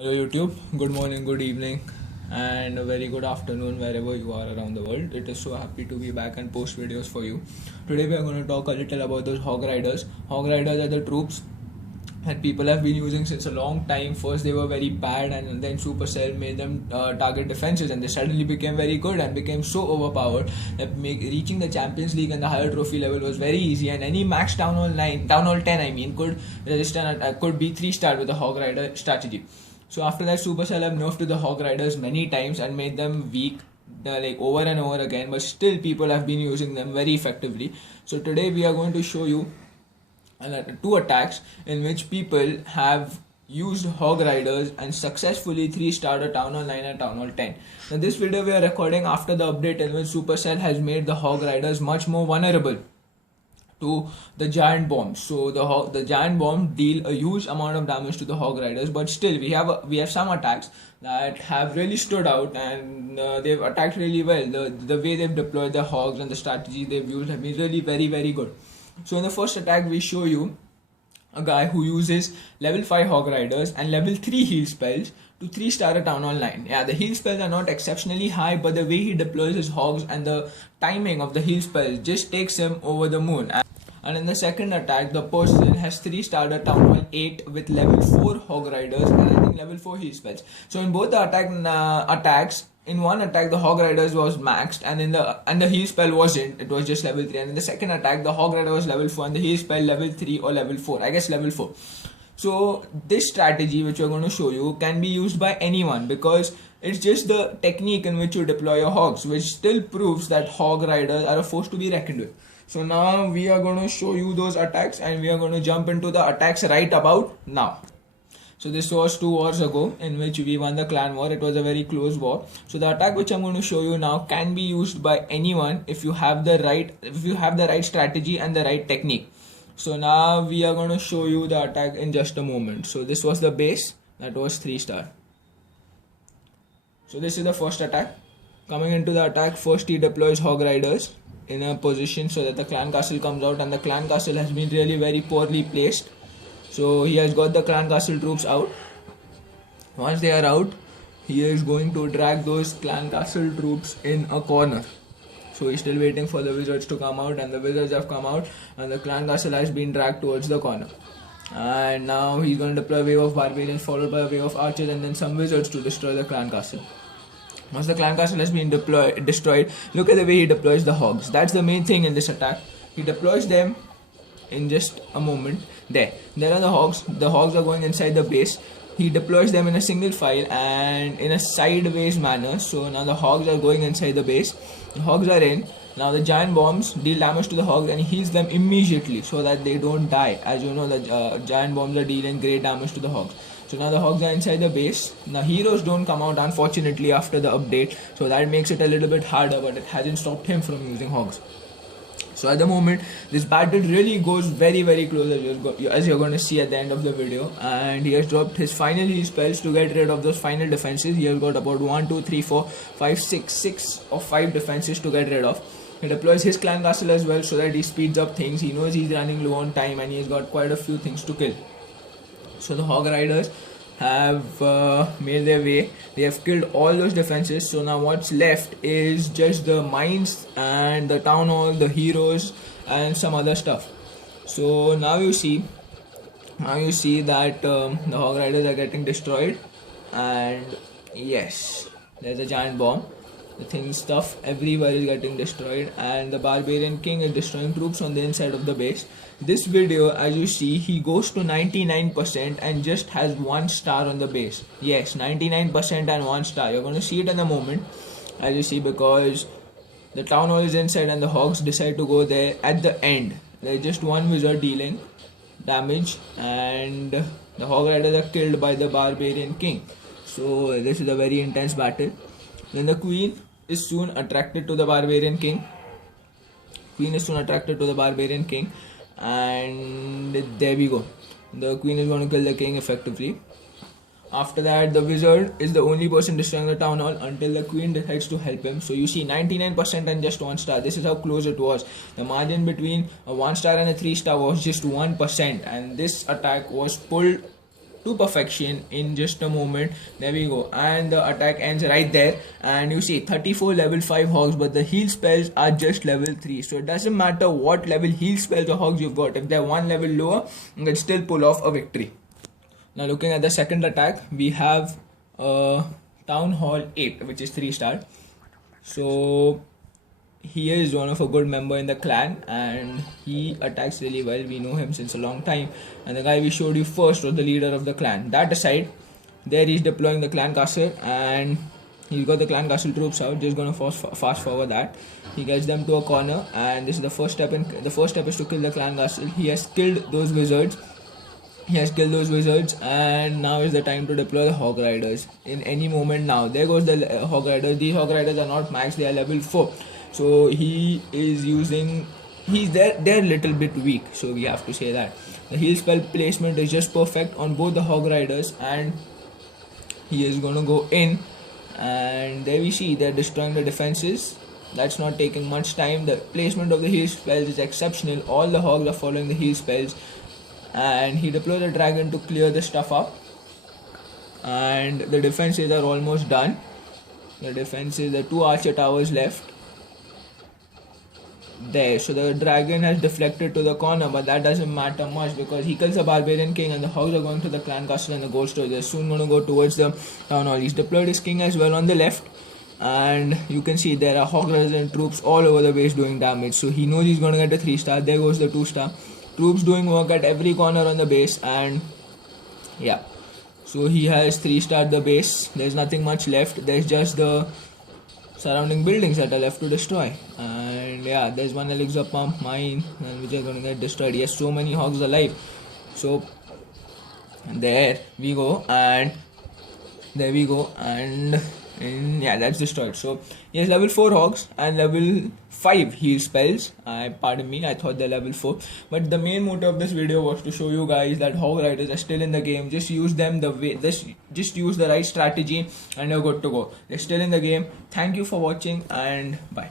Hello YouTube, good morning, good evening, and a very good afternoon wherever you are around the world. It is so happy to be back and post videos for you. Today we are going to talk a little about those hog riders. Hog riders are the troops that people have been using since a long time. First they were very bad, and then Supercell made them target defenses, and they suddenly became very good and became so overpowered that reaching the Champions League and the higher trophy level was very easy. And any max Town Hall 10, could register could be 3-star with the hog rider strategy. So after that, Supercell have nerfed to the Hog Riders many times and made them weak, like over and over again. But still, people have been using them very effectively. So today we are going to show you two attacks in which people have used Hog Riders and successfully 3-starred a Town Hall 9 and Town Hall 10. Now this video we are recording after the update in which Supercell has made the Hog Riders much more vulnerable to the giant bombs. So the giant bombs deal a huge amount of damage to the hog riders, but still we have some attacks that have really stood out, and they've attacked really well. The way they've deployed the hogs and the strategy they've used have been really very good. So in the first attack we show you a guy who uses level 5 hog riders and level 3 heal spells to 3-star a Town Hall 9. Yeah, the heal spells are not exceptionally high, but the way he deploys his hogs and the timing of the heal spells just takes him over the moon. And in the second attack, the person has 3-starred a Town Hall 8 with level 4 hog riders and I think level 4 heal spells. So in both the attacks, in one attack the hog riders was maxed, and the heal spell wasn't. It was just level 3. And in the second attack, the hog rider was level 4 and the heal spell level 3 or level 4. I guess level 4. So this strategy which we're going to show you can be used by anyone, because it's just the technique in which you deploy your hogs, which still proves that hog riders are a force to be reckoned with. So now we are going to show you those attacks, and we are going to jump into the attacks right about now. So this was 2 wars ago in which we won the clan war. It was a very close war. So the attack which I'm going to show you now can be used by anyone if you have the right strategy and the right technique. So now we are going to show you the attack in just a moment. So this was the base, that was 3-star. So this is the first attack. Coming into the attack, first he deploys hog riders in a position so that the clan castle comes out, and the clan castle has been really very poorly placed. So he has got the clan castle troops out. Once they are out, he is going to drag those clan castle troops in a corner. So he's still waiting for the wizards to come out, and the wizards have come out, and the clan castle has been dragged towards the corner. And now he's going to deploy a wave of barbarians followed by a wave of archers and then some wizards to destroy the clan castle. Once the clan castle has been destroyed, look at the way he deploys the hogs. That's the main thing in this attack. He deploys them in just a moment. There are the hogs. The hogs are going inside the base. He deploys them in a single file and in a sideways manner. So now the hogs are going inside the base. The hogs are in. Now the giant bombs deal damage to the hogs and he heals them immediately so that they don't die. As you know, the giant bombs are dealing great damage to the hogs. So now the hogs are inside the base. Now heroes don't come out, unfortunately, after the update, so that makes it a little bit harder, but it hasn't stopped him from using hogs. So at the moment, this battle really goes very close, as you're going to see at the end of the video. And he has dropped his final heal spells to get rid of those final defenses. He has got about 1, 2, 3, 4, 5, 6 or 5 defenses to get rid of. He deploys his clan castle as well so that he speeds up things. He knows he's running low on time and he has got quite a few things to kill. So the hog riders have made their way. They have killed all those defenses. So now what's left is just the mines and the town hall, the heroes and some other stuff. So now you see that the hog riders are getting destroyed, and yes, there's a giant bomb. The stuff everywhere is getting destroyed, and the barbarian king is destroying troops on the inside of the base. This video, as you see, he goes to 99% and just has 1 star on the base. Yes, 99% and 1 star. You're going to see it in a moment, as you see, because the town hall is inside and the hogs decide to go there at the end. There's just one wizard dealing damage, and the hog riders are killed by the barbarian king. So this is a very intense battle. Then the queen is soon attracted to the barbarian king. And there we go. The queen is going to kill the king effectively. After that, the wizard is the only person destroying the town hall until the queen decides to help him. So you see 99% and just 1 star. This is how close it was. The margin between a 1 star and a 3 star was just 1%, and this attack was pulled to perfection in just a moment. There we go, and the attack ends right there. And you see 34 level 5 hogs, but the heal spells are just level 3, so it doesn't matter what level heal spells or hogs you've got. If they're one level lower, you can still pull off a victory. Now looking at the second attack, we have Town Hall Ape, which is 3-star. So he is one of a good member in the clan, and he attacks really well. We know him since a long time, and the guy we showed you first was the leader of the clan. That aside, there he's deploying the clan castle, and he's got the clan castle troops out. Just gonna fast forward that. He gets them to a corner, and this is the first step. The first step is to kill the clan castle. He has killed those wizards. And now is the time to deploy the Hog Riders. In any moment now, there goes the Hog Riders. These Hog Riders are not max; they are level 4. So he is using. They're a little bit weak. So we have to say that the heal spell placement is just perfect on both the Hog Riders, and he is gonna go in. And there we see they're destroying the defenses. That's not taking much time. The placement of the heal spells is exceptional. All the hogs are following the heal spells. And he deploys a dragon to clear the stuff up, and the defenses are almost done. The 2 archer towers left there, so the dragon has deflected to the corner, but that doesn't matter much because he kills the barbarian king, and the hogs are going to the clan castle and the gold store. They're soon going to go towards the town hall. He's deployed his king as well on the left, and you can see there are hog resident troops all over the base doing damage, so he knows he's going to get a 3-star. There goes the 2-star. Troops doing work at every corner on the base, and yeah, so he has 3-starred the base. There's nothing much left. There's just the surrounding buildings that are left to destroy, and yeah, there's one elixir pump mine, and which are going to get destroyed. Yes, so many hogs alive. So there we go, and yeah, that's destroyed. So he has level 4 hogs and level 5 heal spells. Pardon me, I thought they're level 4. But the main motive of this video was to show you guys that Hog Riders are still in the game. Just use them the way, just use the right strategy and you're good to go. They're still in the game. Thank you for watching, and bye.